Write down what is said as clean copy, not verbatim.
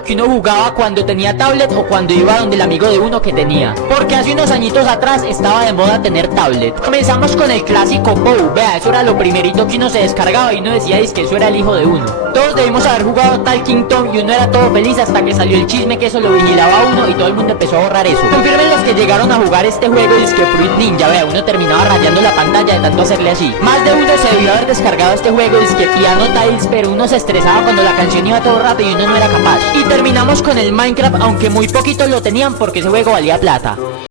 lo que uno jugaba cuando tenía tablet o cuando iba donde el amigo de uno que tenía. Porque hace unos añitos atrás estaba de moda tener tablet. Comenzamos con el clásico Pou. Vea, eso era lo primerito que uno se descargaba y uno decía que eso era el hijo de uno. Todos debimos haber jugado Talking Tom y uno era todo feliz hasta que salió el chisme que eso lo vigilaba a uno y todo el mundo empezó a borrar eso. Confirmen los que llegaron a jugar este juego y es que Fruit Ninja, vea, uno terminaba rayando la pantalla de tanto hacerle así. Más de uno se debió haber descargado este juego y es que Piano Tiles, pero uno se estresaba cuando la canción iba todo rápido y uno no era capaz. Y terminamos con el Minecraft, aunque muy poquitos lo tenían porque ese juego valía plata.